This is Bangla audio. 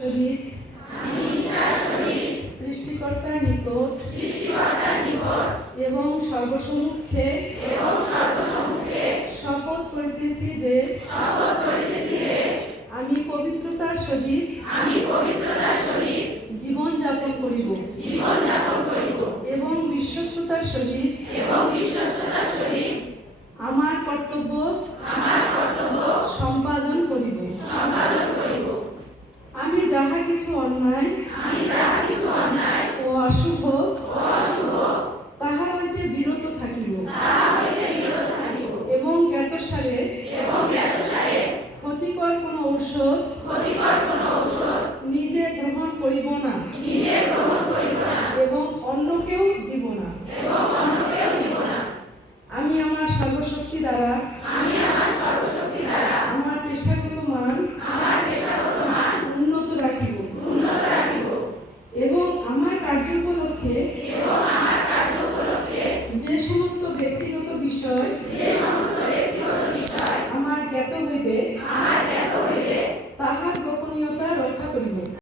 সহিত সৃষ্টিকর্তার নিকট এবং সর্বসম্মুখে শপথ করিতেছি যে আমি পবিত্রতার সহিত জীবন যাপন করিব এবং বিশ্বস্ততার সহিত আমার কর্তব্য সম্পাদন করিব। আমি যাহা কিছু অন্যায় ও অশুভ তাহা হইতে বিরত থাকিব এবং জ্ঞাতসারে ক্ষতিকর কোন ঔষধ নিজে গ্রহণ করিব না এবং অন্যকেও দিব না। আমি আমার সর্বশক্তি দ্বারা আমার পেশাগত মান উন্নত রাখিব এবং আমার কার্য উপলক্ষে যে সমস্ত ব্যক্তিগত বিষয়